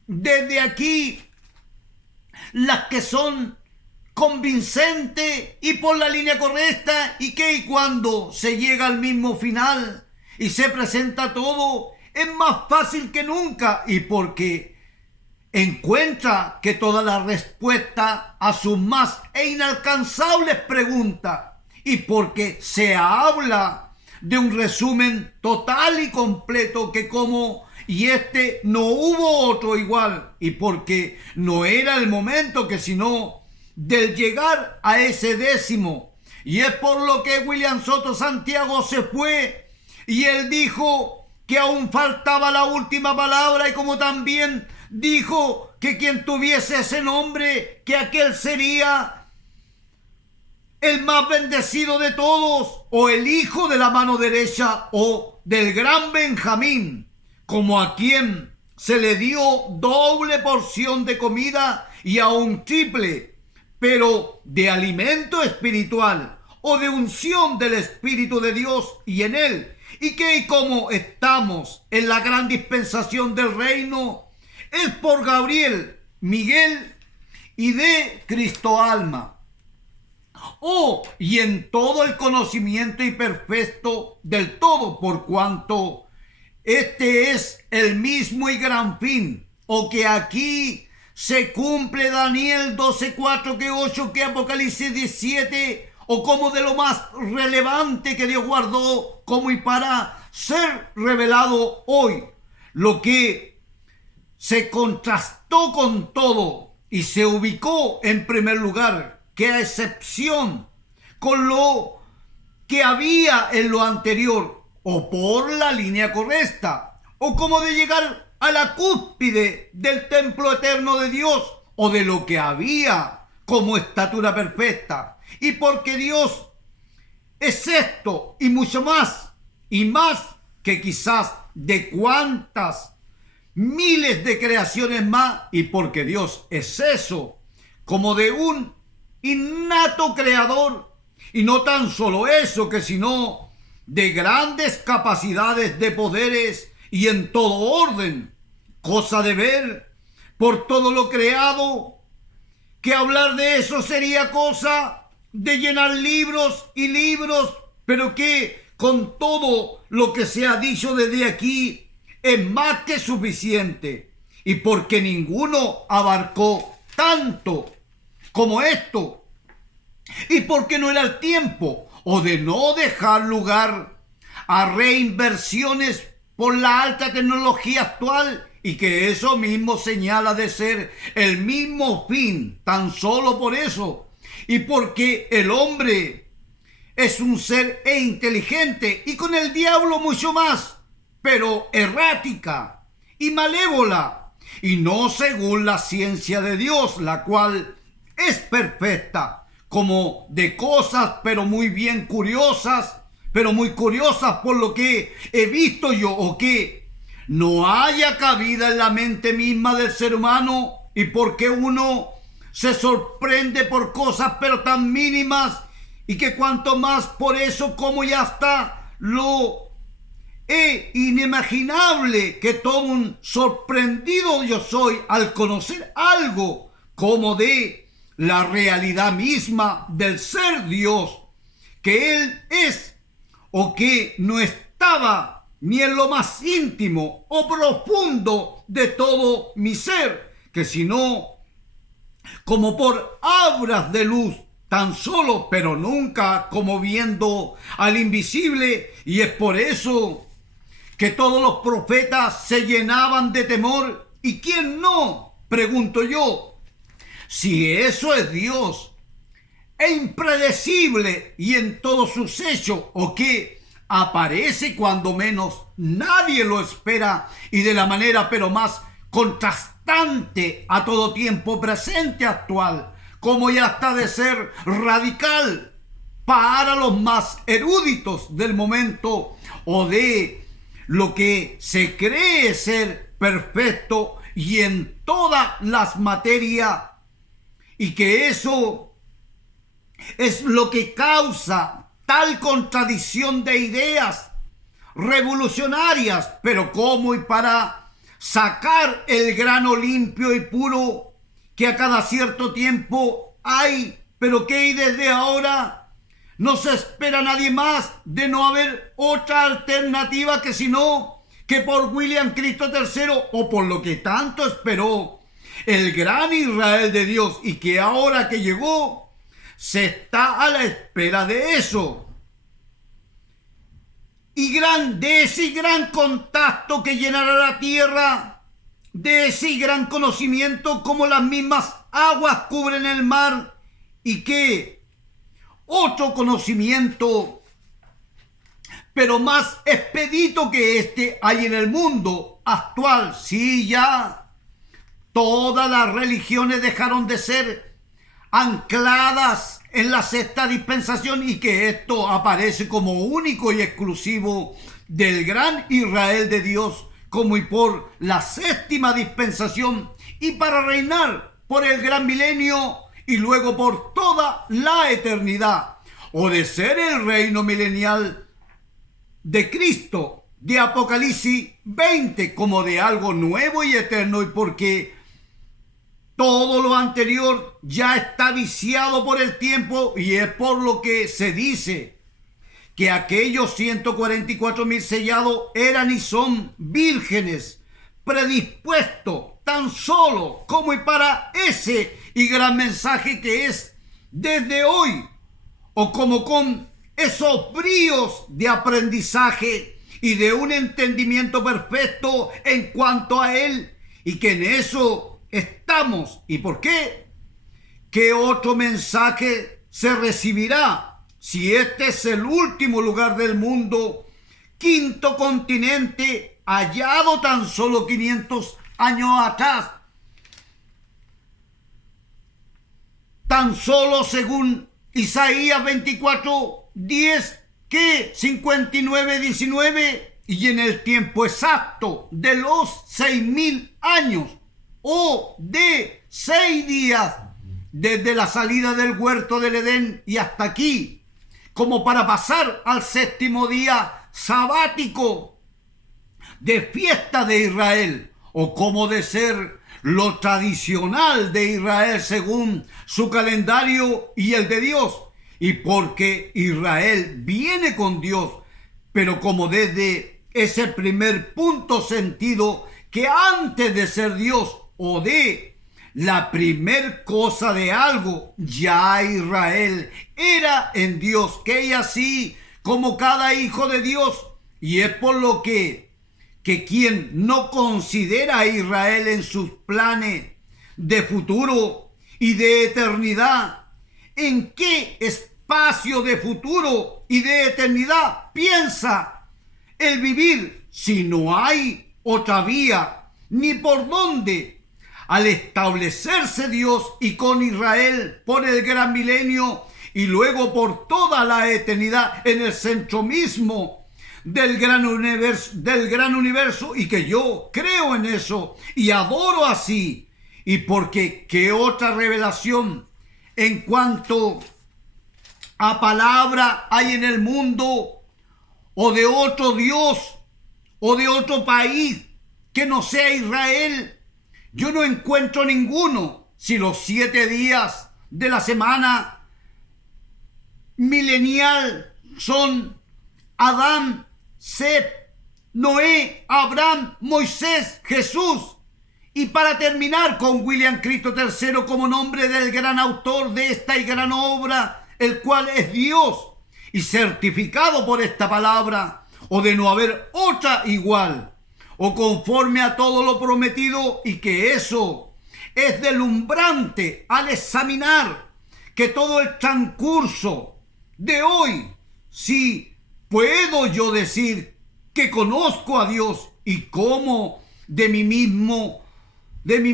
desde aquí, las que son convincentes y por la línea correcta, y que y cuando se llega al mismo final y se presenta todo, es más fácil que nunca, y porque encuentra que toda la respuesta a sus más inalcanzables preguntas, y porque se habla de un resumen total y completo que como y no hubo otro igual, y porque no era el momento que sino del llegar a ese décimo, y es por lo que William Soto Santiago se fue, y él dijo que aún faltaba la última palabra, y como también dijo que quien tuviese ese nombre, que aquel sería el más bendecido de todos, o el hijo de la mano derecha, o del gran Benjamín, como a quien se le dio doble porción de comida y aún triple, pero de alimento espiritual, o de unción del Espíritu de Dios y en él, y que como estamos en la gran dispensación del reino, es por Gabriel, Miguel y de Cristo Alma. Y en todo el conocimiento y perfecto del todo, por cuanto este es el mismo y gran fin, o que aquí se cumple Daniel 12:4, que 8, que Apocalipsis 17, o como de lo más relevante que Dios guardó, como y para ser revelado hoy, lo que se contrastó con todo y se ubicó en primer lugar, que a excepción con lo que había en lo anterior, o por la línea correcta, o como de llegar a la cúspide del templo eterno de Dios, o de lo que había como estatura perfecta, y porque Dios es esto y mucho más, y más que quizás de cuántas miles de creaciones más, y porque Dios es eso, como de un innato creador, y no tan solo eso, que sino de grandes capacidades de poderes y en todo orden, cosa de ver por todo lo creado, que hablar de eso sería cosa de llenar libros y libros, pero que con todo lo que se ha dicho desde aquí es más que suficiente, y porque ninguno abarcó tanto como esto, y porque no era el tiempo, o de no dejar lugar a reinversiones por la alta tecnología actual, y que eso mismo señala de ser el mismo fin, tan solo por eso, y porque el hombre es un ser inteligente, y con el diablo mucho más, pero errática y malévola, y no según la ciencia de Dios, la cual es perfecta, como de cosas, pero muy bien curiosas, pero muy curiosas por lo que he visto yo, o que no haya cabida en la mente misma del ser humano, y porque uno se sorprende por cosas pero tan mínimas, y que cuanto más por eso como ya está lo inimaginable que todo un sorprendido yo soy al conocer algo como de la realidad misma del ser Dios, que Él es o que no estaba ni en lo más íntimo o profundo de todo mi ser, que sino como por auras de luz, tan solo, pero nunca como viendo al invisible, y es por eso que todos los profetas se llenaban de temor. ¿Y quién no? Pregunto yo. Si eso es Dios, e impredecible y en todos sus hechos, o que aparece cuando menos nadie lo espera y de la manera pero más contrastante a todo tiempo presente actual, como ya está de ser radical para los más eruditos del momento o de lo que se cree ser perfecto y en todas las materias, y que eso es lo que causa tal contradicción de ideas revolucionarias, pero cómo y para sacar el grano limpio y puro que a cada cierto tiempo hay, pero que hay desde ahora. No se espera nadie más, de no haber otra alternativa que sino que por William Cristo III, o por lo que tanto esperó el gran Israel de Dios, y que ahora que llegó se está a la espera de eso. Y de ese gran contacto que llenará la tierra, de ese gran conocimiento como las mismas aguas cubren el mar, y que otro conocimiento, pero más expedito que este, hay en el mundo actual. Sí, ya todas las religiones dejaron de ser ancladas en la sexta dispensación, y que esto aparece como único y exclusivo del gran Israel de Dios, como y por la séptima dispensación, y para reinar por el gran milenio y luego por toda la eternidad, o de ser el reino milenial de Cristo, de Apocalipsis 20, como de algo nuevo y eterno, y porque todo lo anterior ya está viciado por el tiempo, y es por lo que se dice que aquellos 144,000 sellados eran y son vírgenes, predispuestos tan solo como y para ese y gran mensaje que es desde hoy, o como con esos bríos de aprendizaje y de un entendimiento perfecto en cuanto a él, y que en eso estamos. ¿Y por qué? ¿Qué otro mensaje se recibirá si este es el último lugar del mundo, quinto continente, hallado tan solo 500 años atrás? Tan solo según Isaías 24:10, que 59:19, y en el tiempo exacto de los 6,000 años, o de 6 días desde la salida del huerto del Edén y hasta aquí, como para pasar al séptimo día sabático de fiesta de Israel, o como de ser lo tradicional de Israel según su calendario y el de Dios, y porque Israel viene con Dios, pero como desde ese primer punto sentido, que antes de ser Dios o de la primer cosa de algo, ya Israel era en Dios, que y así como cada hijo de Dios, y es por lo que quien no considera a Israel en sus planes de futuro y de eternidad, ¿en qué espacio de futuro y de eternidad piensa el vivir si no hay otra vía ni por dónde? Al establecerse Dios y con Israel por el gran milenio y luego por toda la eternidad en el centro mismo del gran universo, y que yo creo en eso y adoro así, y porque qué otra revelación en cuanto a palabra hay en el mundo, o de otro Dios, o de otro país que no sea Israel. Yo no encuentro ninguno. Si los 7 días de la semana milenial son Adán, Set, Noé, Abraham, Moisés, Jesús. Y para terminar con William Cristo III como nombre del gran autor de esta y gran obra, el cual es Dios, y certificado por esta palabra, o de no haber otra igual, o conforme a todo lo prometido, y que eso es deslumbrante al examinar que todo el transcurso de hoy, si puedo yo decir que conozco a Dios y cómo de mí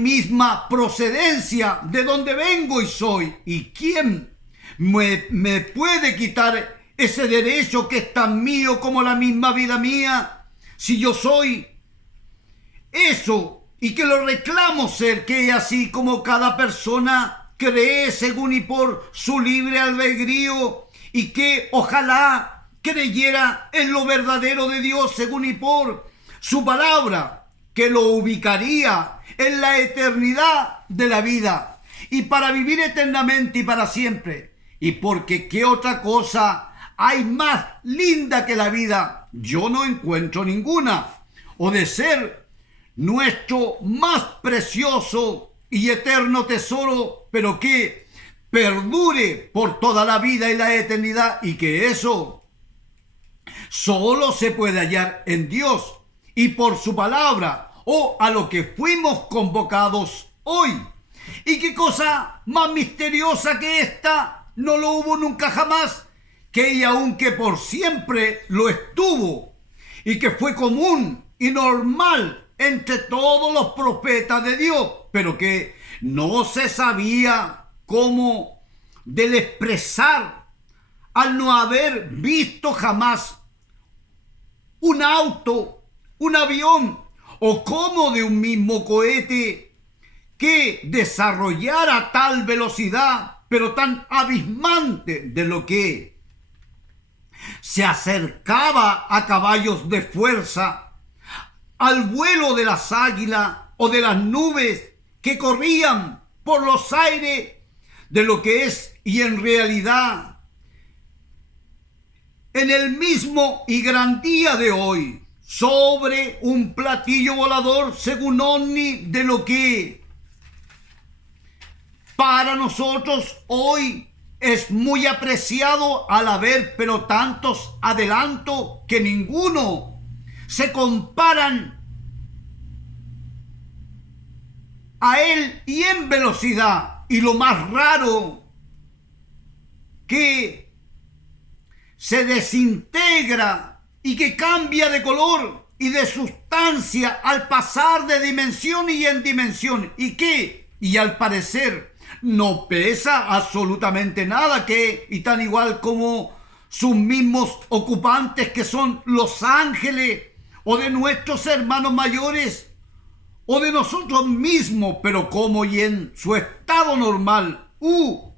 misma procedencia, de donde vengo y soy, y quién me puede quitar ese derecho que es tan mío como la misma vida mía, si yo soy eso, y que lo reclamo ser, que es así como cada persona cree según y por su libre albedrío, y que ojalá creyera en lo verdadero de Dios según y por su palabra, que lo ubicaría en la eternidad de la vida, y para vivir eternamente y para siempre. Y porque qué otra cosa hay más linda que la vida, yo no encuentro ninguna, o de ser nuestro más precioso y eterno tesoro, pero que perdure por toda la vida y la eternidad, y que eso solo se puede hallar en Dios y por su palabra, o a lo que fuimos convocados hoy. Y qué cosa más misteriosa que esta no lo hubo nunca jamás, que y aunque por siempre lo estuvo, y que fue común y normal entre todos los profetas de Dios, pero que no se sabía cómo del expresar al no haber visto jamás un auto, un avión, o cómo de un mismo cohete que desarrollara tal velocidad, pero tan abismante, de lo que se acercaba a caballos de fuerza, al vuelo de las águilas o de las nubes que corrían por los aires, de lo que es y en realidad en el mismo y gran día de hoy, sobre un platillo volador según OVNI, de lo que para nosotros hoy es muy apreciado al haber, pero tantos adelantos que ninguno se comparan a él y en velocidad. Y lo más raro, que se desintegra y que cambia de color y de sustancia al pasar de dimensión y en dimensión, y al parecer no pesa absolutamente nada, y tan igual como sus mismos ocupantes, que son los ángeles, o de nuestros hermanos mayores, o de nosotros mismos, pero como y en su estado normal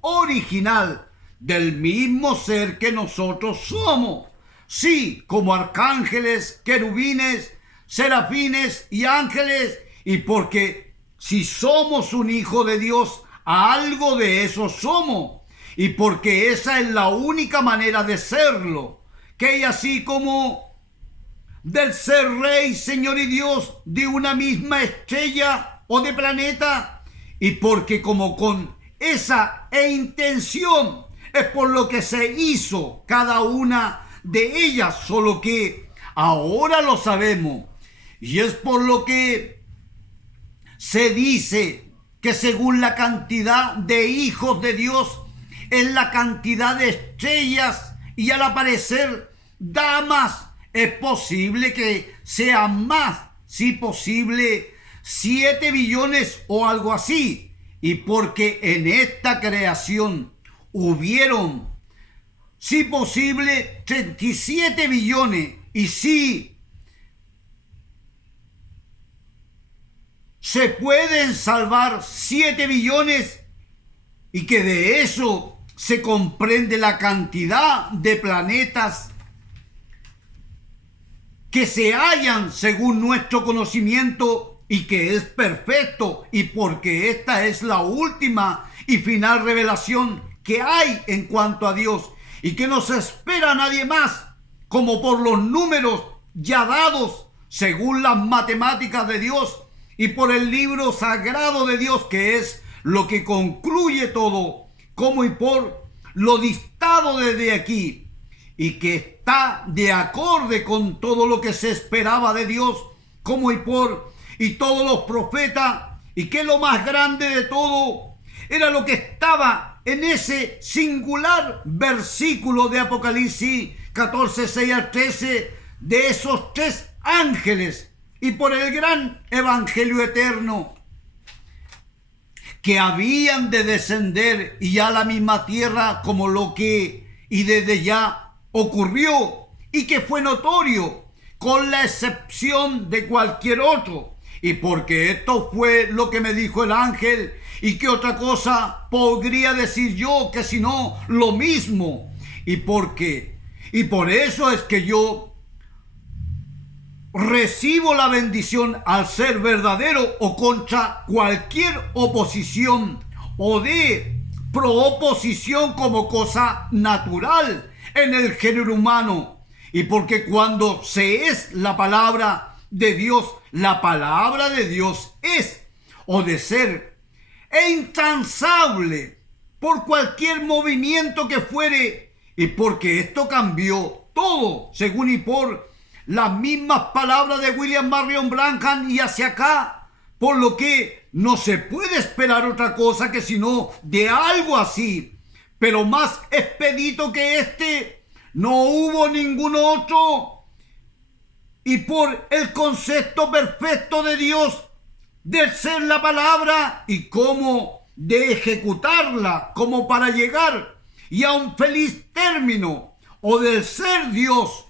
original, del mismo ser que nosotros somos. Sí, como arcángeles, querubines, serafines y ángeles, y porque si somos un hijo de Dios, algo de eso somos, y porque esa es la única manera de serlo, que así como del ser rey, señor y Dios de una misma estrella o de planeta, y porque como con esa intención es por lo que se hizo cada una de ellas, solo que ahora lo sabemos, y es por lo que se dice que según la cantidad de hijos de Dios es la cantidad de estrellas, y al aparecer damas es posible que sean más, si posible 7 billones o algo así, y porque en esta creación hubieron, si posible, 37 billones, y si se pueden salvar 7 billones, y que de eso se comprende la cantidad de planetas que se hallan según nuestro conocimiento y que es perfecto, y porque esta es la última y final revelación que hay en cuanto a Dios y que no se espera a nadie más, como por los números ya dados según las matemáticas de Dios y por el libro sagrado de Dios, que es lo que concluye todo, como y por lo dictado desde aquí, y que está de acorde con todo lo que se esperaba de Dios, como y por y todos los profetas, y que lo más grande de todo era lo que estaba en ese singular versículo de Apocalipsis 14, 6 al 13, de esos tres ángeles, y por el gran evangelio eterno, que habían de descender y a la misma tierra, como lo que y desde ya ocurrió y que fue notorio, con la excepción de cualquier otro. Y porque esto fue lo que me dijo el ángel, y que otra cosa podría decir yo que si no lo mismo, y por eso es que yo recibo la bendición al ser verdadero o contra cualquier oposición o de prooposición como cosa natural en el género humano. Y porque cuando se es la palabra de Dios, la palabra de Dios es o de ser e intransable por cualquier movimiento que fuere, y porque esto cambió todo según y por las mismas palabras de William Marion Branham y hacia acá, por lo que no se puede esperar otra cosa que sino de algo así, pero más expedito que este no hubo ningún otro, y por el concepto perfecto de Dios del ser la palabra y cómo de ejecutarla como para llegar y a un feliz término, o del ser Dios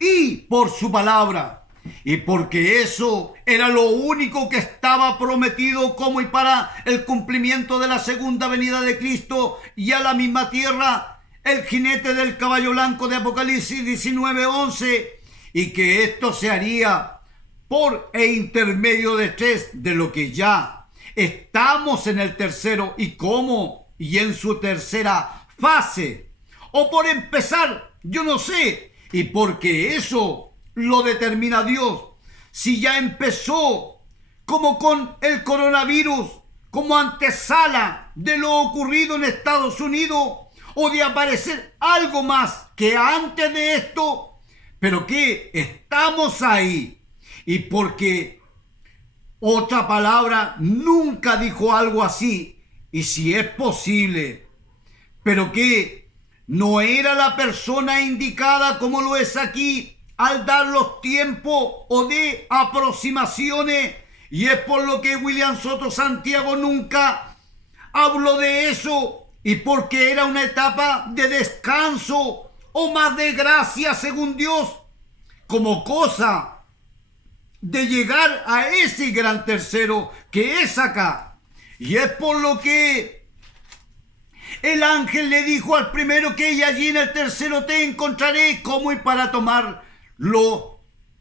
y por su palabra, y porque eso era lo único que estaba prometido como y para el cumplimiento de la segunda venida de Cristo y a la misma tierra, el jinete del caballo blanco de Apocalipsis 19:11, y que esto se haría por e intermedio de tres, de lo que ya estamos en el tercero y cómo y en su tercera fase, o por empezar, yo no sé, y porque eso lo determina Dios. Si ya empezó como con el coronavirus, como antesala de lo ocurrido en Estados Unidos, o de aparecer algo más que antes de esto, pero que estamos ahí, y porque otra palabra nunca dijo algo así, y si es posible, pero que no era la persona indicada como lo es aquí al dar los tiempos o de aproximaciones, y es por lo que William Soto Santiago nunca habló de eso, y porque era una etapa de descanso o más de gracia según Dios, como cosa de llegar a ese gran tercero que es acá. Y es por lo que el ángel le dijo al primero que ella allí en el tercero te encontraré, como y para tomar lo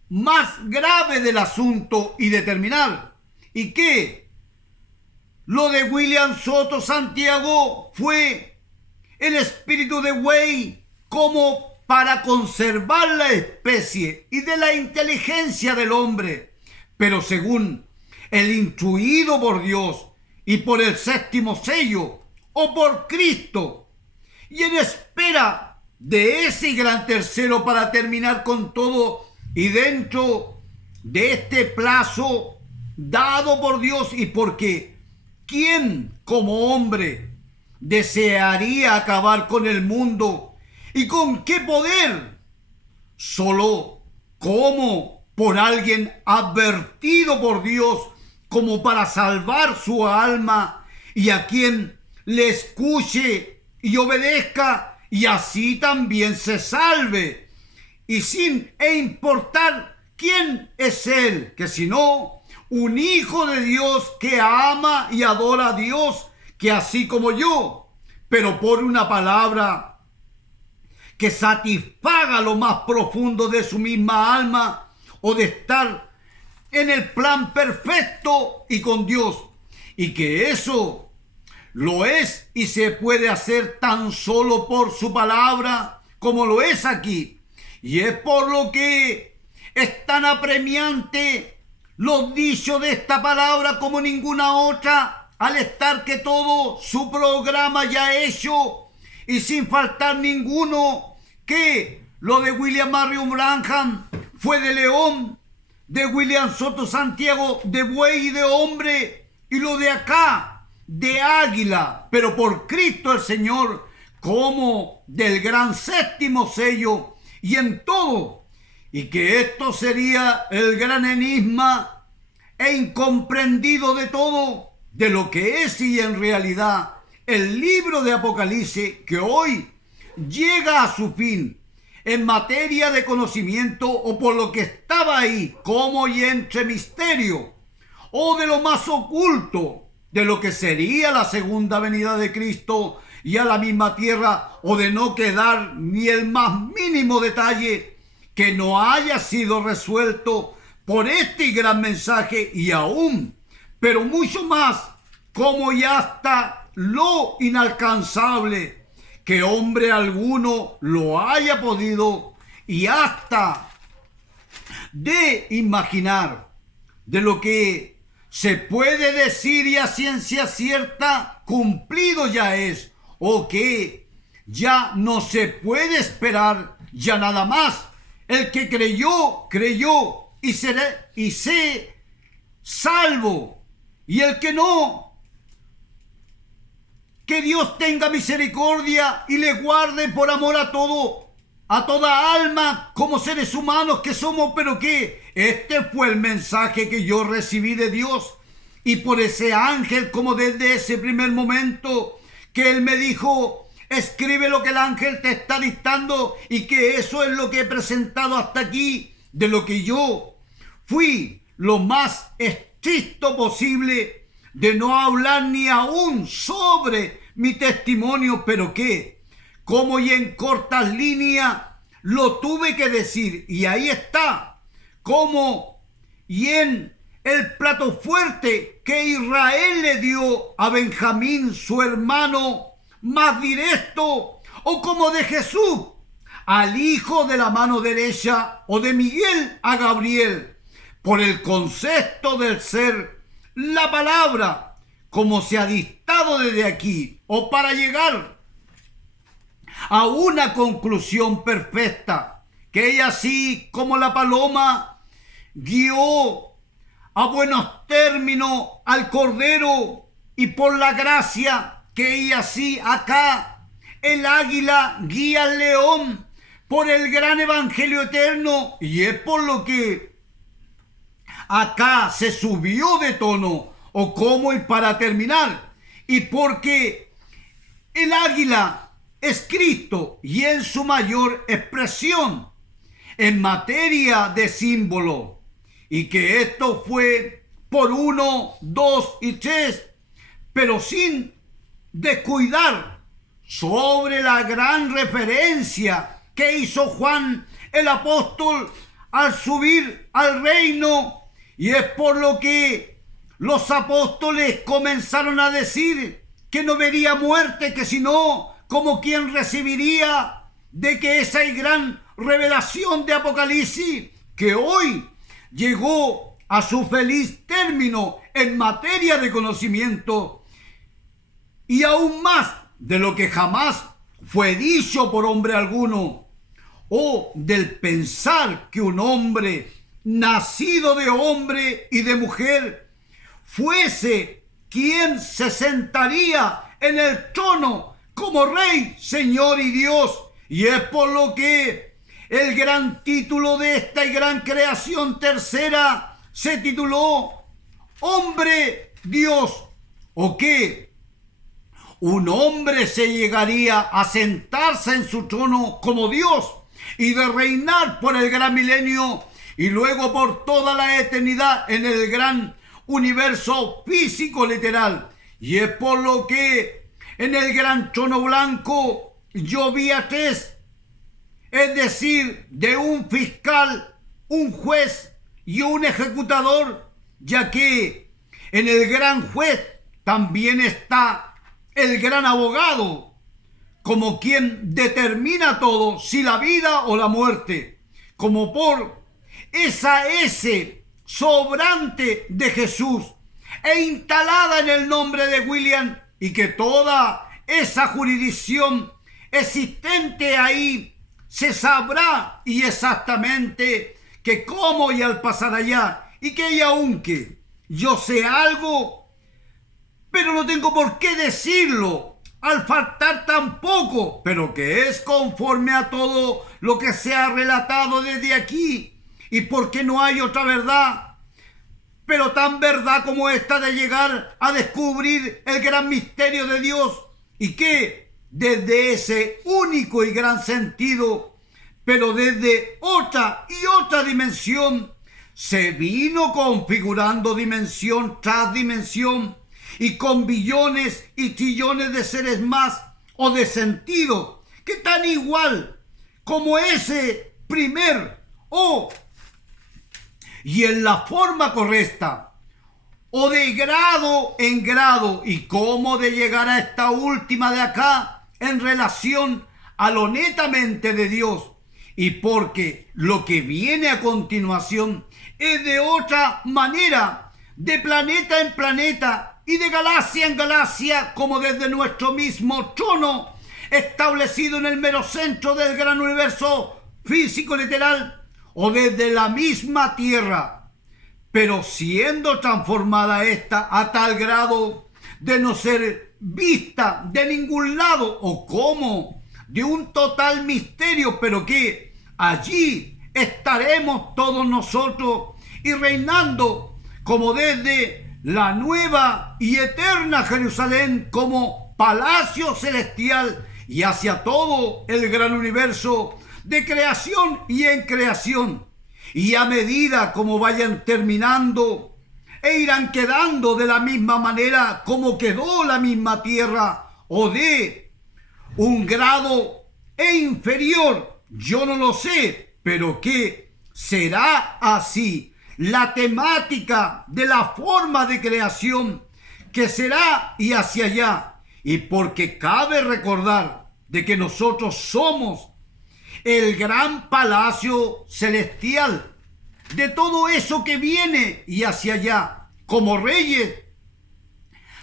más grave del asunto y determinar. Y que lo de William Soto Santiago fue el espíritu de Wey como para conservar la especie y de la inteligencia del hombre, pero según el instruido por Dios y por el séptimo sello o por Cristo, y en espera de ese gran tercero para terminar con todo, y dentro de este plazo dado por Dios, y porque ¿quién como hombre desearía acabar con el mundo? ¿Y con qué poder? Solo como por alguien advertido por Dios como para salvar su alma, y a quien le escuche y obedezca, y así también se salve, y sin importar quién es él, que sino un hijo de Dios que ama y adora a Dios, que así como yo, pero por una palabra que satisfaga lo más profundo de su misma alma o de estar en el plan perfecto y con Dios. Y que eso lo es y se puede hacer tan solo por su palabra como lo es aquí. Y es por lo que es tan apremiante los dichos de esta palabra como ninguna otra, al estar que todo su programa ya hecho y sin faltar ninguno, que lo de William Marion Branham fue de león, de William Soto Santiago de buey y de hombre, y lo de acá de águila, pero por Cristo el Señor, como del gran séptimo sello, y en todo, y que esto sería el gran enigma e incomprendido de todo, de lo que es y en realidad el libro de Apocalipsis, que hoy llega a su fin en materia de conocimiento, o por lo que estaba ahí como y entre misterio, o de lo más oculto de lo que sería la segunda venida de Cristo y a la misma tierra, o de no quedar ni el más mínimo detalle que no haya sido resuelto por este gran mensaje, y aún, pero mucho más, como y hasta lo inalcanzable, que hombre alguno lo haya podido y hasta de imaginar, de lo que se puede decir y a ciencia cierta cumplido ya es, o que ya no se puede esperar ya nada más. El que creyó, creyó y sé salvo, y el que no, que Dios tenga misericordia y le guarde por amor a toda alma, como seres humanos que somos, pero que este fue el mensaje que yo recibí de Dios, y por ese ángel, como desde ese primer momento que él me dijo, escribe lo que el ángel te está dictando, y que eso es lo que he presentado hasta aquí, de lo que yo fui lo más estricto posible, de no hablar ni aún sobre mi testimonio, pero que, como y en cortas líneas, lo tuve que decir, y ahí está, como y en el plato fuerte que Israel le dio a Benjamín, su hermano más directo, o como de Jesús al hijo de la mano derecha, o de Miguel a Gabriel, por el concepto del ser la palabra, como se ha dictado desde aquí, o para llegar a una conclusión perfecta, que ella así como la paloma guió a buenos términos al Cordero, y por la gracia que ella así acá el águila guía al león por el gran evangelio eterno, y es por lo que acá se subió de tono, o como, y para terminar, y porque el águila es Cristo y en su mayor expresión en materia de símbolo, y que esto fue por 1, 2 y 3, pero sin descuidar sobre la gran referencia que hizo Juan el apóstol al subir al reino. Y es por lo que los apóstoles comenzaron a decir que no vería muerte, que sino como quien recibiría de que esa gran revelación de Apocalipsis, que hoy llegó a su feliz término en materia de conocimiento, y aún más de lo que jamás fue dicho por hombre alguno, o del pensar que un hombre nacido de hombre y de mujer fuese quien se sentaría en el trono como Rey, Señor y Dios. Y es por lo que el gran título de esta gran creación tercera se tituló Hombre Dios, o que un hombre se llegaría a sentarse en su trono como Dios y de reinar por el gran milenio y luego por toda la eternidad en el gran universo físico literal. Y es por lo que En el gran trono blanco yo vi a tres, es decir, de un fiscal, un juez y un ejecutador, ya que en el gran juez también está el gran abogado, como quien determina todo, si la vida o la muerte, como por esa S sobrante de Jesús e instalada en el nombre de William, y que toda esa jurisdicción existente ahí se sabrá y exactamente que cómo y al pasar allá, y que aunque yo sé algo, pero no tengo por qué decirlo, al faltar tampoco, pero que es conforme a todo lo que se ha relatado desde aquí, y porque no hay otra verdad, pero tan verdad como esta de llegar a descubrir el gran misterio de Dios, y que desde ese único y gran sentido, pero desde otra y otra dimensión, se vino configurando dimensión tras dimensión, y con billones y trillones de seres más o de sentido, que tan igual como ese primer y en la forma correcta, o de grado en grado, y cómo de llegar a esta última de acá en relación a lo netamente de Dios, y porque lo que viene a continuación es de otra manera, de planeta en planeta y de galaxia en galaxia, como desde nuestro mismo trono, establecido en el mero centro del gran universo físico literal, o desde la misma tierra, pero siendo transformada esta a tal grado de no ser vista de ningún lado, o como de un total misterio, pero que allí estaremos todos nosotros y reinando como desde la nueva y eterna Jerusalén como palacio celestial, y hacia todo el gran universo de creación y en creación, y a medida como vayan terminando e irán quedando de la misma manera como quedó la misma tierra, o de un grado e inferior, yo no lo sé, pero que será así la temática de la forma de creación, que será y hacia allá, y porque cabe recordar de que nosotros somos el gran palacio celestial de todo eso que viene y hacia allá, como reyes,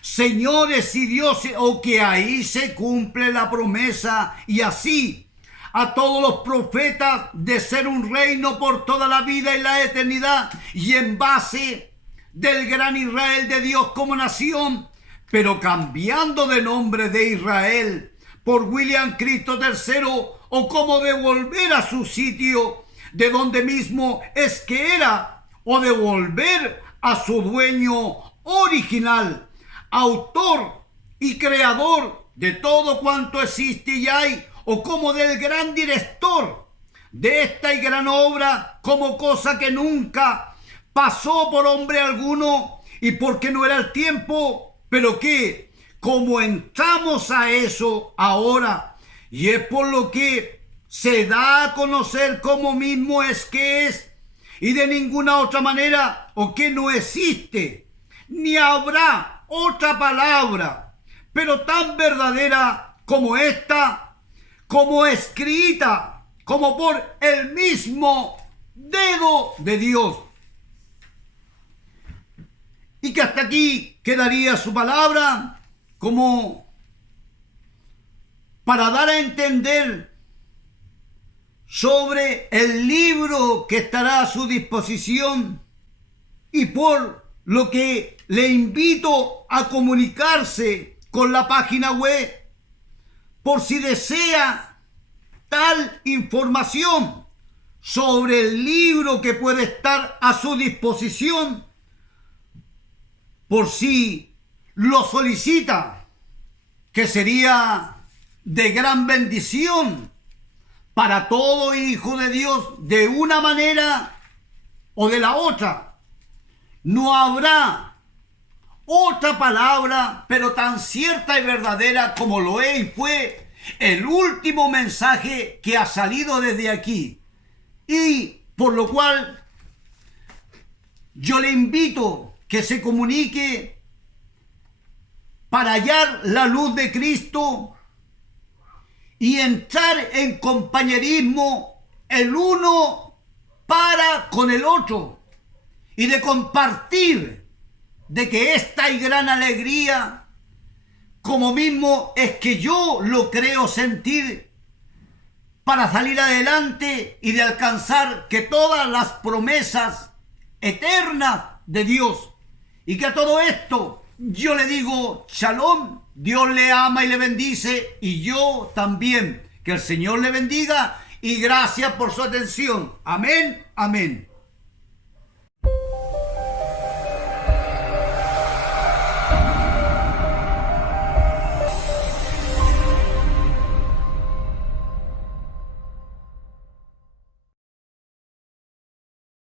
señores y dioses, o que ahí se cumple la promesa, y así a todos los profetas de ser un reino por toda la vida y la eternidad, y en base del gran Israel de Dios como nación, pero cambiando de nombre de Israel por William Cristo III, o como devolver a su sitio de donde mismo es que era, o devolver a su dueño original, autor y creador de todo cuanto existe y hay, o como del gran director de esta y gran obra, como cosa que nunca pasó por hombre alguno, y porque no era el tiempo, pero que como entramos a eso ahora, y es por lo que se da a conocer cómo mismo es que es, y de ninguna otra manera, o que no existe, ni habrá otra palabra, pero tan verdadera como esta, como escrita, como por el mismo dedo de Dios. Y que hasta aquí quedaría su palabra, como para dar a entender sobre el libro que estará a su disposición, y por lo que le invito a comunicarse con la página web, por si desea tal información sobre el libro que puede estar a su disposición, por si lo solicita, que sería de gran bendición para todo hijo de Dios, de una manera o de la otra. No habrá otra palabra, pero tan cierta y verdadera como lo es y fue el último mensaje que ha salido desde aquí. Y por lo cual yo le invito que se comunique para hallar la luz de Cristo y entrar en compañerismo el uno para con el otro y de compartir de que esta y gran alegría, como mismo es que yo lo creo sentir, para salir adelante y de alcanzar que todas las promesas eternas de Dios. Y que a todo esto yo le digo shalom, Dios le ama y le bendice, y yo también. Que el Señor le bendiga y gracias por su atención. Amén, amén.